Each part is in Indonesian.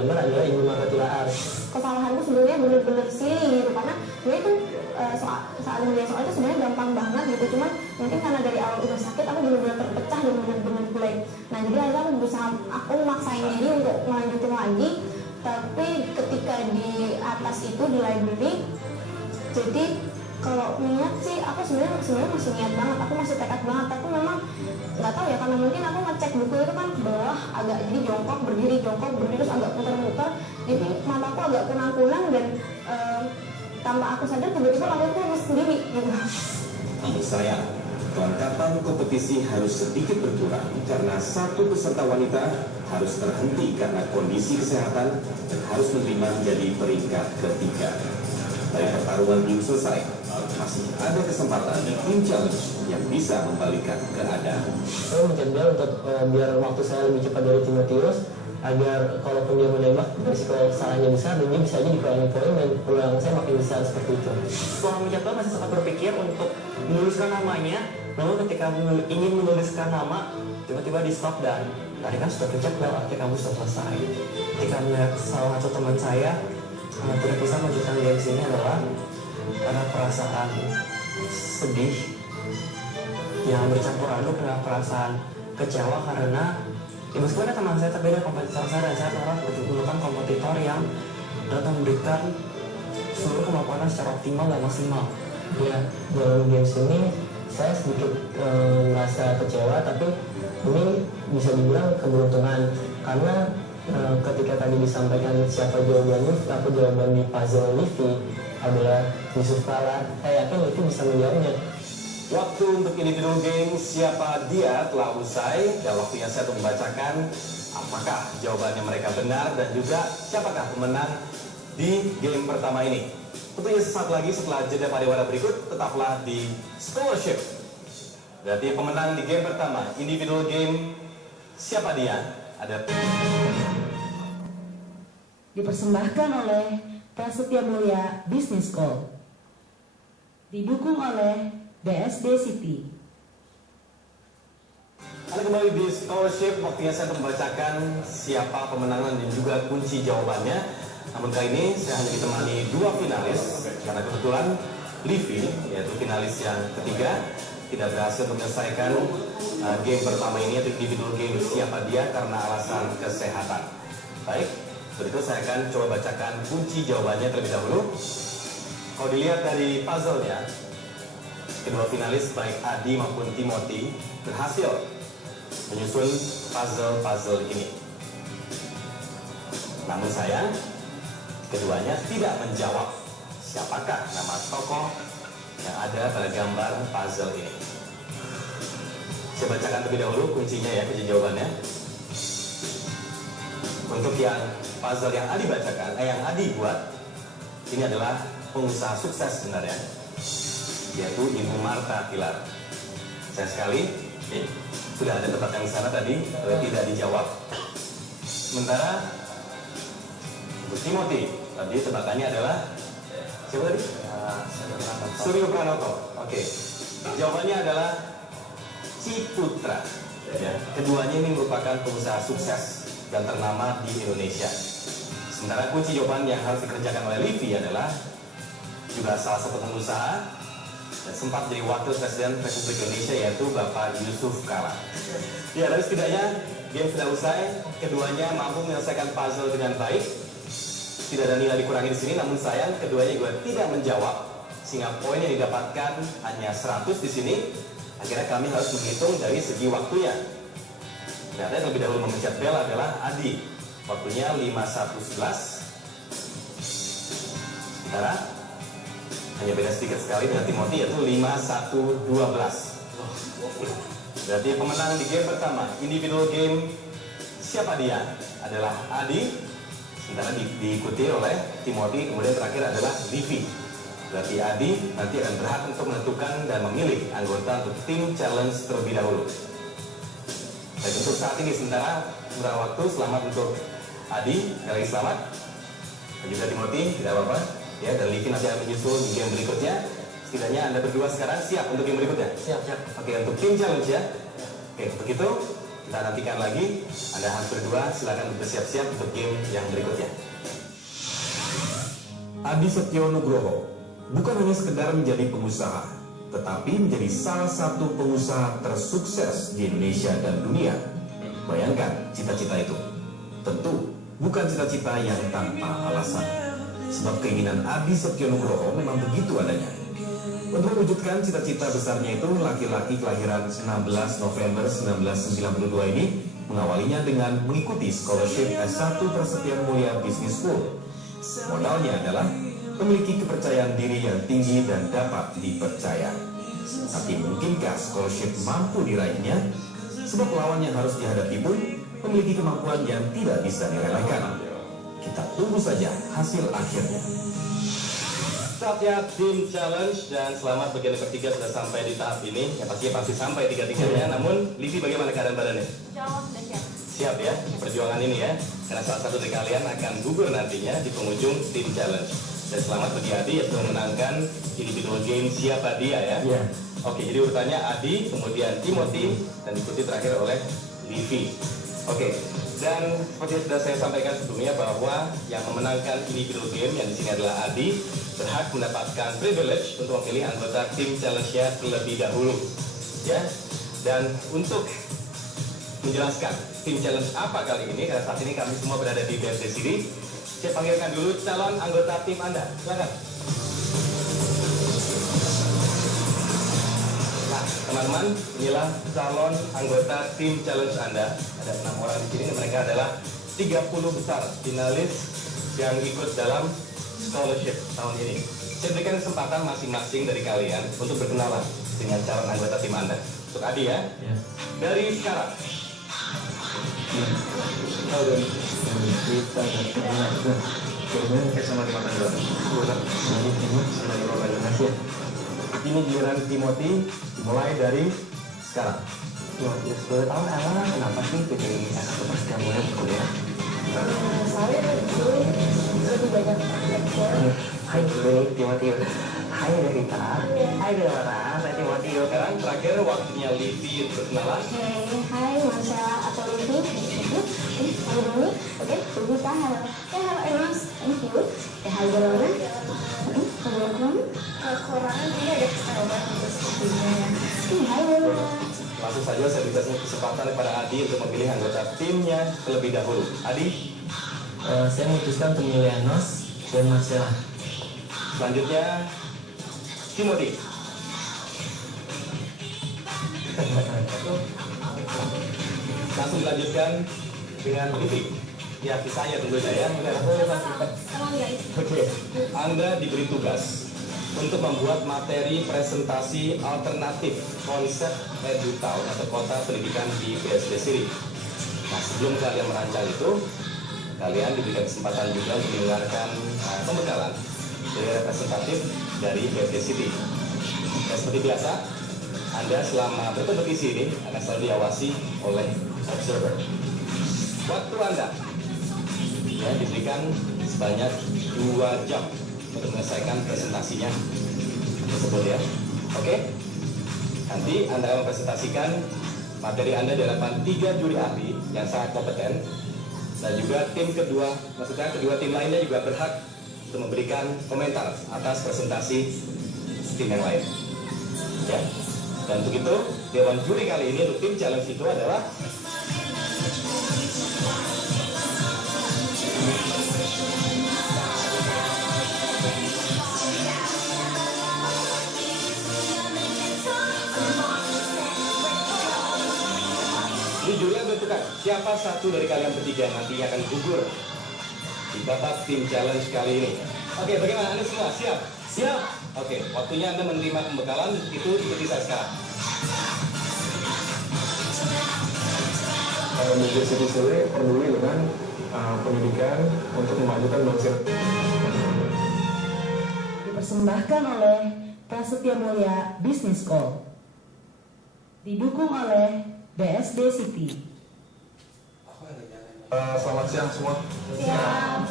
gambar adalah Ibu Marta Tilaar. Kesalahanku sebenarnya bener-bener silly gitu, karena sebenarnya itu saat ngerjain soal itu sebenarnya gampang banget gitu, cuman mungkin karena dari awal udah sakit aku bener-bener terpecah dan bener-bener blank. Nah jadi akhirnya aku maksain diri untuk melanjutin lagi, tapi ketika di atas itu di library, jadi kalau niat sih aku sebenarnya masih niat banget, aku masih tekad banget, tapi memang nggak tahu ya, karena mungkin aku ngecek buku itu kan ke bawah agak jadi jongkok berdiri terus agak muter-muter, jadi mataku agak kunang-kunang dan tanpa aku sadar tiba-tiba aku lemes sendiri gitu. Namun sayang, kelengkapan kompetisi harus sedikit berkurang karena satu peserta wanita harus terhenti karena kondisi kesehatan dan harus menerima menjadi peringkat ketiga. Dari pertarungan belum selesai, masih ada kesempatan di tim challenge yang bisa membalikkan keadaan. Saya mencari dia untuk biar waktu saya lebih cepat dari Timotius, agar kalaupun dia menembak risiko salahnya besar dan dia bisa aja dikurangi poin dan peluang saya makin besar seperti itu. Setelah mencatat masih sempat berpikir untuk menuliskan namanya, namun ketika ingin menuliskan nama tiba-tiba di stop dan tadi kan sudah pencet bel artinya kamu sudah selesai. Ketika melihat salah satu teman saya tidak bisa melanjutkan games ini adalah karena perasaan sedih yang bercampur aduk dengan perasaan kecewa karena meskipun teman saya terbeda kompetitor saya dan saya berharap menemukan kompetitor yang dapat memberikan seluruh kemampuan secara optimal dan maksimal. Ya, dalam games ini saya sedikit merasa kecewa, tapi ini bisa dibilang keberuntungan karena ketika tadi disampaikan siapa jawabannya, apa jawaban di puzzle Livi adalah Yusuf Kala, saya yakin Livi bisa menjawabnya. Waktu untuk individual game siapa dia telah usai dan waktunya saya untuk membacakan apakah jawabannya mereka benar dan juga siapakah pemenang di game pertama ini. Tentunya sesaat lagi setelah jeda pariwara berikut, tetaplah di Scholarship. Berarti pemenang di game pertama, individual game siapa dia? Ada dipersembahkan oleh Prasetya Mulia Business School, didukung oleh BSD City. Anda kembali di Scholarship, waktunya saya membacakan siapa pemenangan dan juga kunci jawabannya. Namun kali ini saya hanya ditemani dua finalis, karena kebetulan Livi, yaitu finalis yang ketiga, tidak berhasil menyelesaikan game pertama ini, yaitu individual game siapa dia karena alasan kesehatan. Baik, berikut saya akan coba bacakan kunci jawabannya terlebih dahulu. Kalau dilihat dari puzzle-nya, kedua finalis baik Adi maupun Timothy berhasil menyusun puzzle ini. Namun sayang, keduanya tidak menjawab siapakah nama tokoh yang ada pada gambar puzzle ini. Saya bacakan terlebih dahulu kuncinya ya, kunci jawabannya. Untuk yang puzzle yang Adi bacakan, yang Adi buat, ini adalah pengusaha sukses sebenarnya, yaitu Ibu Marta Tilaar. Saya sekali, sudah ada tebakan di sana tadi, tidak dijawab. Sementara Bu Timothy, tadi tebakannya adalah siapa tadi? Suryo Pranoto. Oke. Jawabannya adalah Ciputra. Ya. Keduanya ini merupakan pengusaha sukses dan ternama di Indonesia. Sementara kunci jawaban yang harus dikerjakan oleh Livi adalah juga salah satu pengusaha dan sempat jadi wakil presiden Republik Indonesia, yaitu Bapak Yusuf Kala. Ya, tapi setidaknya game sudah usai. Keduanya mampu menyelesaikan puzzle dengan baik. Tidak ada nilai dikurangi di sini, namun sayang keduanya juga tidak menjawab, sehingga poin yang didapatkan hanya 100 di sini. Akhirnya kami harus menghitung dari segi waktunya. Ternyata yang lebih dahulu memencet bel adalah Adi. Waktunya 51.11. Sementara hanya beda sedikit sekali dengan Timothy, yaitu 51.12. Berarti pemenang di game pertama, individual game siapa dia? Adalah Adi. Sementara diikuti oleh Timothy, kemudian terakhir adalah Livi. Berarti Adi nanti akan berhak untuk menentukan dan memilih anggota untuk tim challenge terlebih dahulu. Dan untuk saat ini sementara kurang waktu, selamat untuk Adi, sekali lagi selamat. Dan juga Timothy, tidak apa-apa. Ya, dan Livi nanti akan menyusul di game berikutnya. Setidaknya Anda berdua sekarang siap untuk game berikutnya? Siap. Oke, untuk tim challenge ya. Oke, begitu Kita nantikan lagi. Anda harus berdua silakan bersiap-siap untuk game yang berikutnya. Adi Setyo Nugroho bukan hanya sekedar menjadi pengusaha, tetapi menjadi salah satu pengusaha tersukses di Indonesia dan dunia. Bayangkan cita-cita itu. Tentu bukan cita-cita yang tanpa alasan. Sebab keinginan Adi Setyo Nugroho memang begitu adanya. Untuk mewujudkan cita-cita besarnya itu, laki-laki kelahiran 16 November 1992 ini mengawalinya dengan mengikuti scholarship S1 Prasetya Mulia Business School. Modalnya adalah memiliki kepercayaan diri yang tinggi dan dapat dipercaya. Tapi mungkinkah scholarship mampu diraihnya? Sebab lawan yang harus dihadapi pun memiliki kemampuan yang tidak bisa diremehkan. Kita tunggu saja hasil akhirnya. Saatnya tim challenge, dan selamat bagi yang ketiga sudah sampai di tahap ini. Yang pasti sampai tiga-tiganya. Namun Livi, bagaimana keadaan badannya? Jawab sudah siap. Siap ya perjuangan ini ya, karena salah satu dari kalian akan gugur nantinya di penghujung tim challenge. Dan selamat bagi Adi yang sudah memenangkan individual game Siapa Dia ya. Iya. Oke, jadi urutannya Adi, kemudian Timothy, dan diikuti terakhir oleh Livi. Oke, dan seperti yang sudah saya sampaikan sebelumnya bahwa yang memenangkan individual game yang di sini adalah Adi, berhak mendapatkan privilege untuk memilih anggota tim challenge-nya terlebih dahulu. Ya, dan untuk menjelaskan tim challenge apa kali ini, karena saat ini kami semua berada di BSD City, saya panggilkan dulu calon anggota tim Anda. Silakan. Nah, teman-teman, inilah calon anggota tim challenge Anda. Ada 6 orang di sini, mereka adalah 30 besar finalis yang ikut dalam scholarship tahun ini. Saya berikan kesempatan masing-masing dari kalian untuk berkenalan dengan calon anggota tim Anda. Untuk Adi ya, dari sekarang. Ini giliran Timothy, dimulai dari sekarang. Timothy 10 tahun emang kenapa sih pilih S1 Prasetya Mulia kuliah? Saya dulu lebih banyak praktek. Hai dulu Timothy. Hai Rita. Hai Dewa. Saya Timothy. Sekarang terakhir waktunya Livi untuk berkenalan. Hai Marcella atau Livi. Halo Doni. Oke, Rita. Halo. Halo Enos. Thank you. Hai Delona. Halo Kron. Kekurangan juga ada kesalahan untuk sepertinya ya. Hai Delona. Langsung saja saya berikan kesempatan kepada Adi untuk memilih anggota timnya terlebih dahulu. Adi, Saya memutuskan untuk memilih Enos dan Marcella. selanjutnya Timothy. Langsung dilanjutkan dengan Livi. Ya, saya tentunya ya. Oke. Anda diberi tugas untuk membuat materi presentasi alternatif konsep EduTown atau Kota Pendidikan di BSD City. Nah, sebelum kalian merancang itu, kalian diberikan kesempatan juga untuk mendengarkan pembekalan dari representatif dari BSD City. Dan seperti biasa, Anda selama berkompetisi ini akan selalu diawasi oleh observer. Waktu Anda ya diberikan sebanyak 2 jam untuk menyelesaikan presentasinya tersebut ya. Oke? Nanti Anda akan mempresentasikan materi Anda di hadapan 3 juri ahli yang sangat kompeten, dan juga tim kedua, maksudnya kedua tim lainnya juga berhak untuk memberikan komentar atas presentasi tim yang lain. Ya. Dan untuk itu, dewan juri kali ini untuk tim challenge itu adalah di juri yang menentukan siapa satu dari kalian bertiga yang nantinya akan gugur di babak tim challenge kali ini. Oke, bagaimana Anda semua? Siap? Siap? Oke, waktunya Anda menerima pembekalan itu seperti saya sekarang. BSD City peduli dengan pendidikan untuk memajukan bangsa. Dipersembahkan oleh Prasetya Mulia Business School. Didukung oleh BSD City. Selamat siang semua. Siang.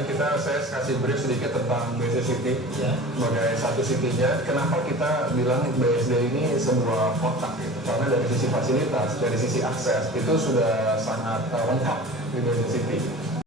Ini saya kasih brief sedikit tentang BSD City sebagai satu city-nya. Kenapa kita bilang BSD ini sebuah kota gitu? Karena dari sisi fasilitas, dari sisi akses itu sudah sangat lengkap di BSD City.